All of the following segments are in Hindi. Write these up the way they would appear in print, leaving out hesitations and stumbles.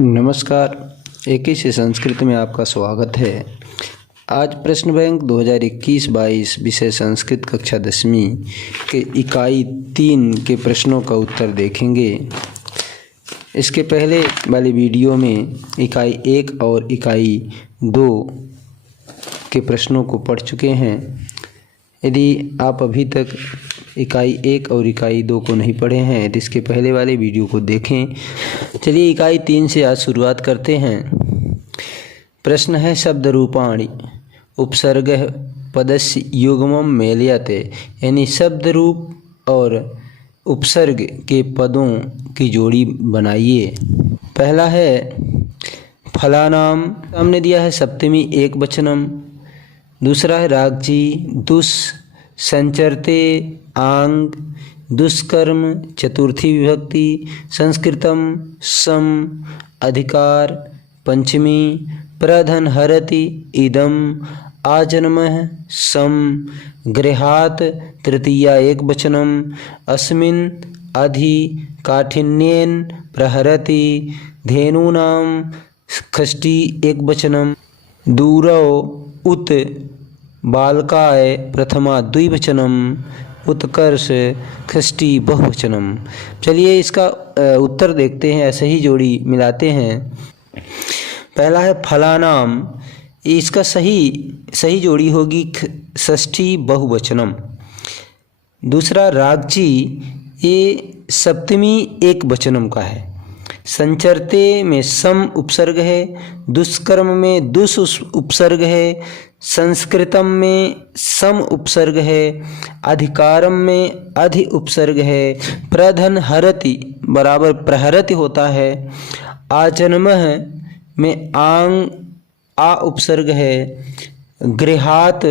नमस्कार। एक ही से संस्कृत में आपका स्वागत है। आज प्रश्न बैंक 2021-22 विषय संस्कृत कक्षा 10वीं के इकाई 3 के प्रश्नों का उत्तर देखेंगे। इसके पहले वाली वीडियो में इकाई 1 और इकाई 2 के प्रश्नों को पढ़ चुके हैं। यदि आप अभी तक इकाई 1 और इकाई 2 को नहीं पढ़े हैं तो इसके पहले वाले वीडियो को देखें। चलिए इकाई 3 से आज शुरुआत करते हैं। प्रश्न है शब्द रूपाणि उपसर्ग पदस्य युग्मं मेलयते, यानी शब्द रूप और उपसर्ग के पदों की जोड़ी बनाइए। पहला है फलानाम, हमने दिया है सप्तमी एक वचनम। दूसरा है रागजी दुस संचरते आंग दुष्कर्म चतुर्थी विभक्ति संस्कृतम सम अधिकार पंचमी प्रधन हरति इदम आजन्मः सम गृहात् तृतीया एक वचनम अस्मिन् अधि काठिन्येन प्रहरति धेनूनां षष्ठी एक वचनम दूरौ उत बालकाय प्रथमा द्विवचनम उत्कर्ष षष्ठी बहुवचनम। चलिए इसका उत्तर देखते हैं, ऐसे ही जोड़ी मिलाते हैं। पहला है फलानाम, इसका सही जोड़ी होगी षष्ठी बहुवचनम। दूसरा रागजी, ये सप्तमी एक वचनम का है। संचरते में सम उपसर्ग है, दुष्कर्म में दुस उपसर्ग है, संस्कृतम में सम उपसर्ग है, अधिकारम में अधि उपसर्ग है, प्रधन हरति बराबर प्रहरति होता है, आजन्मः में आंग आ उपसर्ग है, गृहात्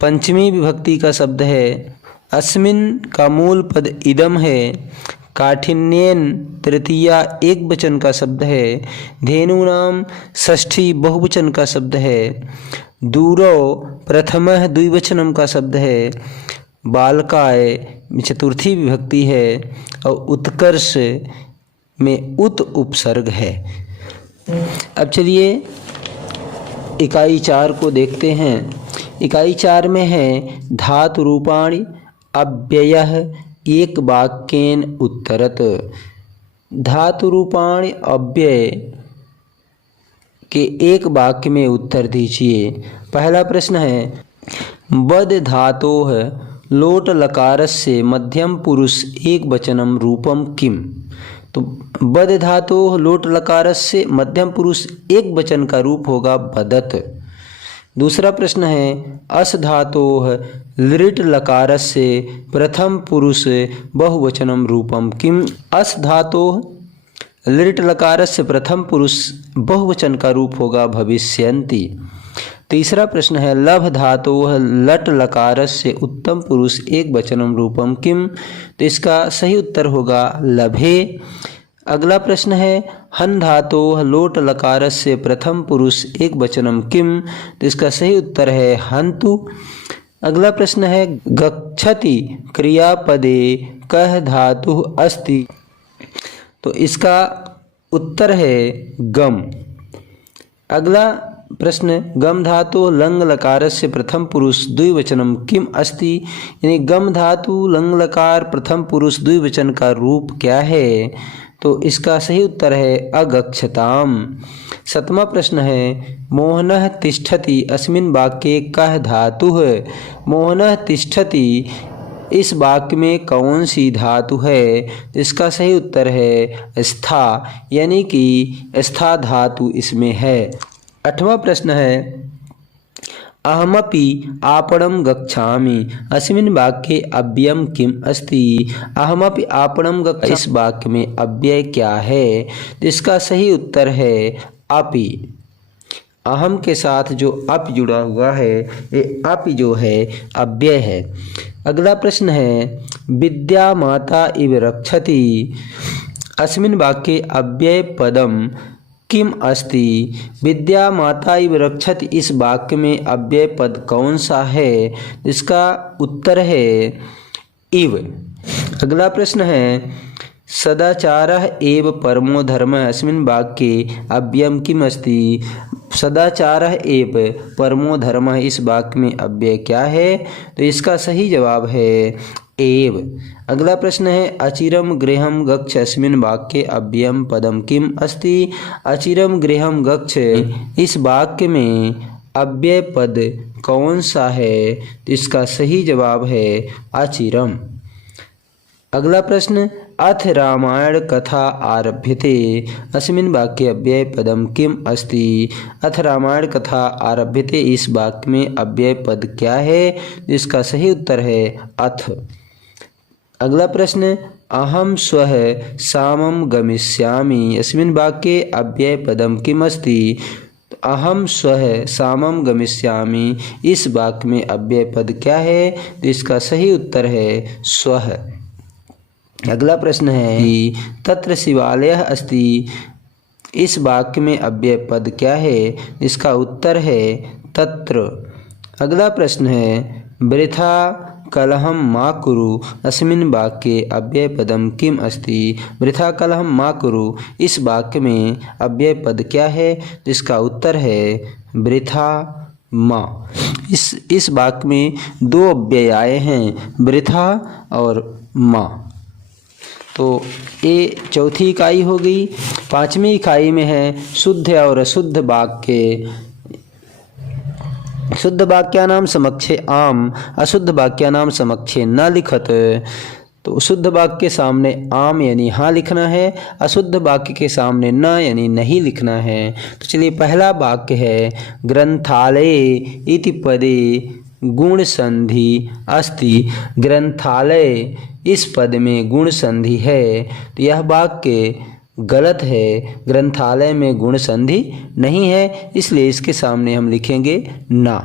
पंचमी विभक्ति का शब्द है, अस्मिन् का मूल पद इदम है, काठिन्येन तृतीया एक वचन का शब्द है, धेनूनाम षष्ठी बहुवचन का शब्द है, दूरो प्रथमः द्विवचनम का शब्द है, बालकाय चतुर्थी विभक्ति है और उत्कर्ष में उत उपसर्ग है। अब चलिए इकाई 4 को देखते हैं। इकाई 4 में है धातु रूपाणि अव्ययः एक वाक्येन उत्तरत। धातु रूपाणि अव्यय के एक वाक्य में उत्तर दीजिए। पहला प्रश्न है बद धातोः लोट लकारस्य मध्यम पुरुष एक वचनम रूपम किम। तो बद धातोः लोट लकारस्य मध्यम पुरुष एक वचन का रूप होगा बदत। दूसरा प्रश्न है अस धातोः लृट लकारस्य प्रथम पुरुष बहुवचनम रूपम किम। अस धातोः लृट लकारस्य प्रथम पुरुष बहुवचन का रूप होगा भविष्यन्ति। तीसरा प्रश्न है लभ धातोः लट लकारस्य उत्तम पुरुष एक वचनम रूपम किम। तो इसका सही उत्तर होगा लभे। अगला प्रश्न है हन धातोः लोट लकारस्य प्रथम पुरुष एक वचनम किम। तो इसका सही उत्तर है हन्तु। अगला प्रश्न है गच्छति क्रियापदे कः धातुः अस्ति। तो इसका उत्तर है गम। अगला प्रश्न गम धातु लंग लकारस्य प्रथम पुरुष द्विवचनम किम अस्ति, यानी गम धातु लंग लकार प्रथम पुरुष द्विवचन का रूप क्या है। तो इसका सही उत्तर है अगच्छताम। सातवां प्रश्न है मोहनः तिष्ठति अस्मिन् वाक्ये कः धातुः। मोहनः तिष्ठति इस वाक्य में कौन सी धातु है। इसका सही उत्तर है स्था, यानी कि स्था धातु इसमें है। 8वां प्रश्न है अहमपि आपणं गच्छामि अस्मिन् वाक्ये अव्ययं किम अस्ति। अहमपि आपणं गच्छामि इस वाक्य में अव्यय क्या है। इसका सही उत्तर है अपि। अहम के साथ जो अप जुड़ा हुआ है ये अप जो है अव्यय है। अगला प्रश्न है विद्या माता इव रक्षति अस्मिन् वाक्ये अव्यय पदम किम अस्ति। विद्या माता इव रक्षति इस वाक्य में अव्यय पद कौन सा है। इसका उत्तर है इव। अगला प्रश्न है सदाचारः एव परमो धर्मः अस्मिन् वाक्ये अव्ययं किम् अस्ति। सदाचारः एव परमो धर्मः, इस वाक्य में अव्यय क्या है, तो इसका सही जवाब है एव। अगला प्रश्न है अचिरम गृहम गच्छ अस्मिन् वाक्ये अव्ययम पदम किम अस्ति। अचिरम गृहम गच्छ, इस वाक्य में अव्यय पद कौन सा है, तो इसका सही जवाब है अचिरम। अगला प्रश्न अथ रामायण कथा आरभ्यते अस्मिन् वाक्ये अव्यय पदम किम अस्ति। अथ रामायण कथा आरभ्यते, इस वाक्य में अव्यय पद क्या है, इसका सही उत्तर है अथ। अगला प्रश्न अहम स्वः सामं गमिष्यामि अस्मिन् वाक्ये अव्यय पदम किम अस्ति। अहम स्वः सामं गमिष्यामि, इस वाक्य में अव्यय पद क्या है, तो इसका सही उत्तर है स्वः। अगला प्रश्न है कि तत्र शिवालयः अस्ति, इस वाक्य में अव्यय पद क्या है, इसका उत्तर है तत्र। अगला प्रश्न है वृथा कलहम मा कुरु अस्मिन् वाक्ये अव्यय पदम किम अस्ति। वृथा कलहम मा कुरु, इस वाक्य में अव्यय पद क्या है, जिसका उत्तर है वृथा मा। इस वाक्य में दो अव्यय आए हैं, वृथा और मा। तो ये चौथी इकाई हो गई। पांचवी इकाई में है शुद्ध और अशुद्ध वाक्य। शुद्ध वाक्यानां समक्षे आम, अशुद्ध वाक्यानां समक्षे न लिखत। तो शुद्ध वाक्य के सामने आम यानी हाँ लिखना है, अशुद्ध वाक्य के सामने न यानी नहीं लिखना है। तो चलिए पहला वाक्य है ग्रंथालय इति पदे गुण संधि अस्ति। ग्रंथालय, इस पद में गुण संधि है, तो यह वाक्य गलत है। ग्रंथालय में गुण संधि नहीं है, इसलिए इसके सामने हम लिखेंगे ना।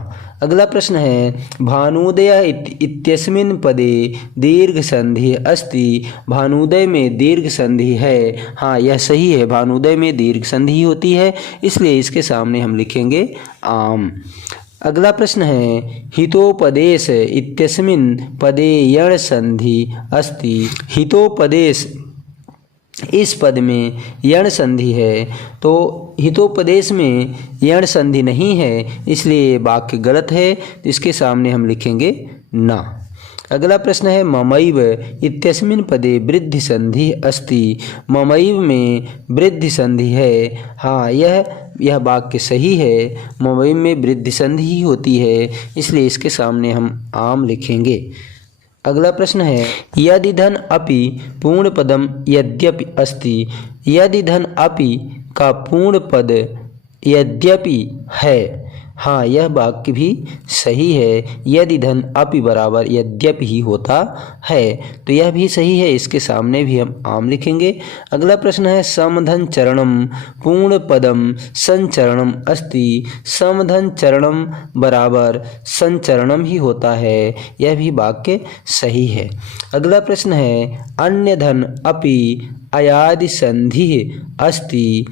अगला प्रश्न है भानुदय इत्यस्मिन् पदे दीर्घ संधि अस्ति। भानुदय में दीर्घ संधि है, हाँ यह सही है, भानुदय में दीर्घ संधि होती है, इसलिए इसके सामने हम लिखेंगे आम। अगला प्रश्न है हितोपदेश इत्यस्मिन् पदे यण संधि अस्ति। हितोपदेश, इस पद में यण संधि है, तो हितोपदेश में यण संधि नहीं है, इसलिए वाक्य गलत है, तो इसके सामने हम लिखेंगे ना। अगला प्रश्न है ममैव इत्यस्मिन् पदे वृद्धि संधि अस्ति। ममैव में वृद्धि संधि है, हाँ यह वाक्य सही है, ममैव में वृद्धि संधि ही होती है, इसलिए इसके सामने हम आम लिखेंगे। अगला प्रश्न है यदि धन अपि पूर्ण पदम यद्यपि अस्ति। यदि धन अपि का पूर्ण पद यद्यपि है, हाँ यह वाक्य भी सही है। यदि धन अपि बराबर यद्यपि ही होता है, तो यह भी सही है, इसके सामने भी हम आम लिखेंगे। अगला प्रश्न है समधन चरणम पूर्ण पदम संचरणम अस्ति। समधन चरणम बराबर संचरणम ही होता है, यह भी वाक्य सही है। अगला प्रश्न है अन्य धन अपि अयादि संधि अस्ति।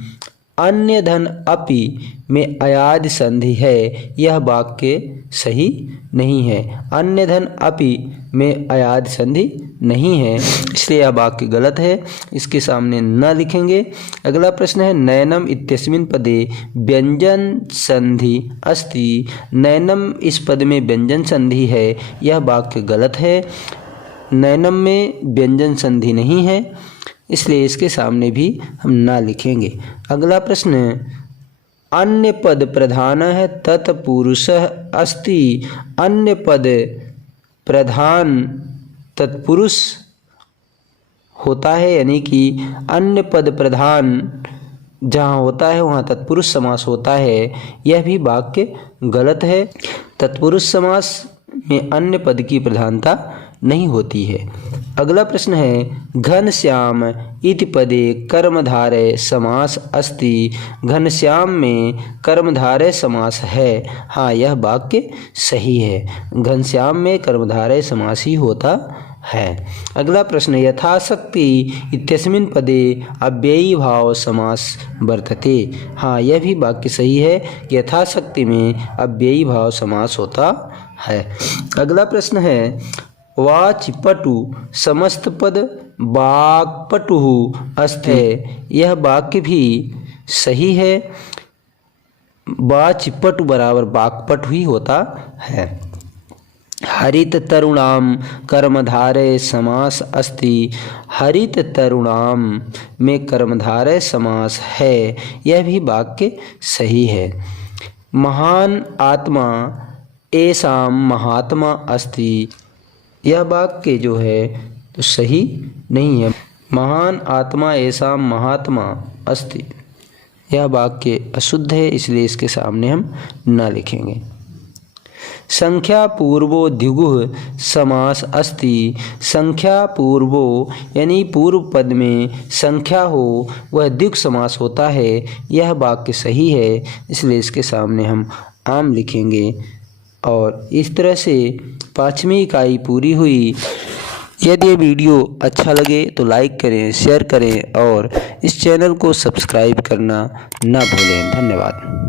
अन्य धन अपि में अयादि संधि है, यह वाक्य सही नहीं है। अन्य धन अपि में अयादि संधि नहीं है, इसलिए यह वाक्य गलत है, इसके सामने न लिखेंगे। अगला प्रश्न है नयनम इत्यस्मिन् पदे व्यंजन संधि अस्ति। नयनम, इस पद में व्यंजन संधि है, यह वाक्य गलत है। नयनम में व्यंजन संधि नहीं है, इसलिए इसके सामने भी हम ना लिखेंगे। अगला प्रश्न अन्य पद प्रधान है तत्पुरुषः अस्ति। अन्य पद प्रधान तत्पुरुष होता है, यानी कि अन्य पद प्रधान जहाँ होता है वहाँ तत्पुरुष समास होता है, यह भी वाक्य गलत है। तत्पुरुष समास में अन्य पद की प्रधानता नहीं होती है। अगला प्रश्न है घनश्याम इति पदे कर्मधारय समास अस्ति। घनश्याम में कर्मधारय समास है, हाँ यह वाक्य सही है, घनश्याम में कर्मधारय समास ही होता है। अगला प्रश्न यथाशक्ति इत्यस्मिन् पदे अव्ययी भाव समास वर्तते। हाँ यह भी वाक्य सही है, यथाशक्ति में अव्ययी भाव समास होता है। अगला प्रश्न है वाचिपटु समस्त पद वाक्पटु अस्ति। यह वाक्य भी सही है। वाचिपटु बराबर वाक्पटु ही होता है। हरित तरुणाम कर्मधारय समास अस्ति। हरित तरुणाम में कर्मधारय समास है, यह भी वाक्य सही है। महान आत्मा एसाम महात्मा अस्ति। यह वाक्य जो है तो सही नहीं है। महान आत्मा एसाम महात्मा अस्ति, यह वाक्य अशुद्ध है, इसलिए इसके सामने हम न लिखेंगे। संख्या पूर्वो द्विगुः समास अस्ति। संख्या पूर्वो यानी पूर्व पद में संख्या हो वह द्विगु समास होता है, यह वाक्य सही है, इसलिए इसके सामने हम आम लिखेंगे। और इस तरह से 5वीं इकाई पूरी हुई। यदि ये वीडियो अच्छा लगे तो लाइक करें, शेयर करें और इस चैनल को सब्सक्राइब करना ना भूलें। धन्यवाद।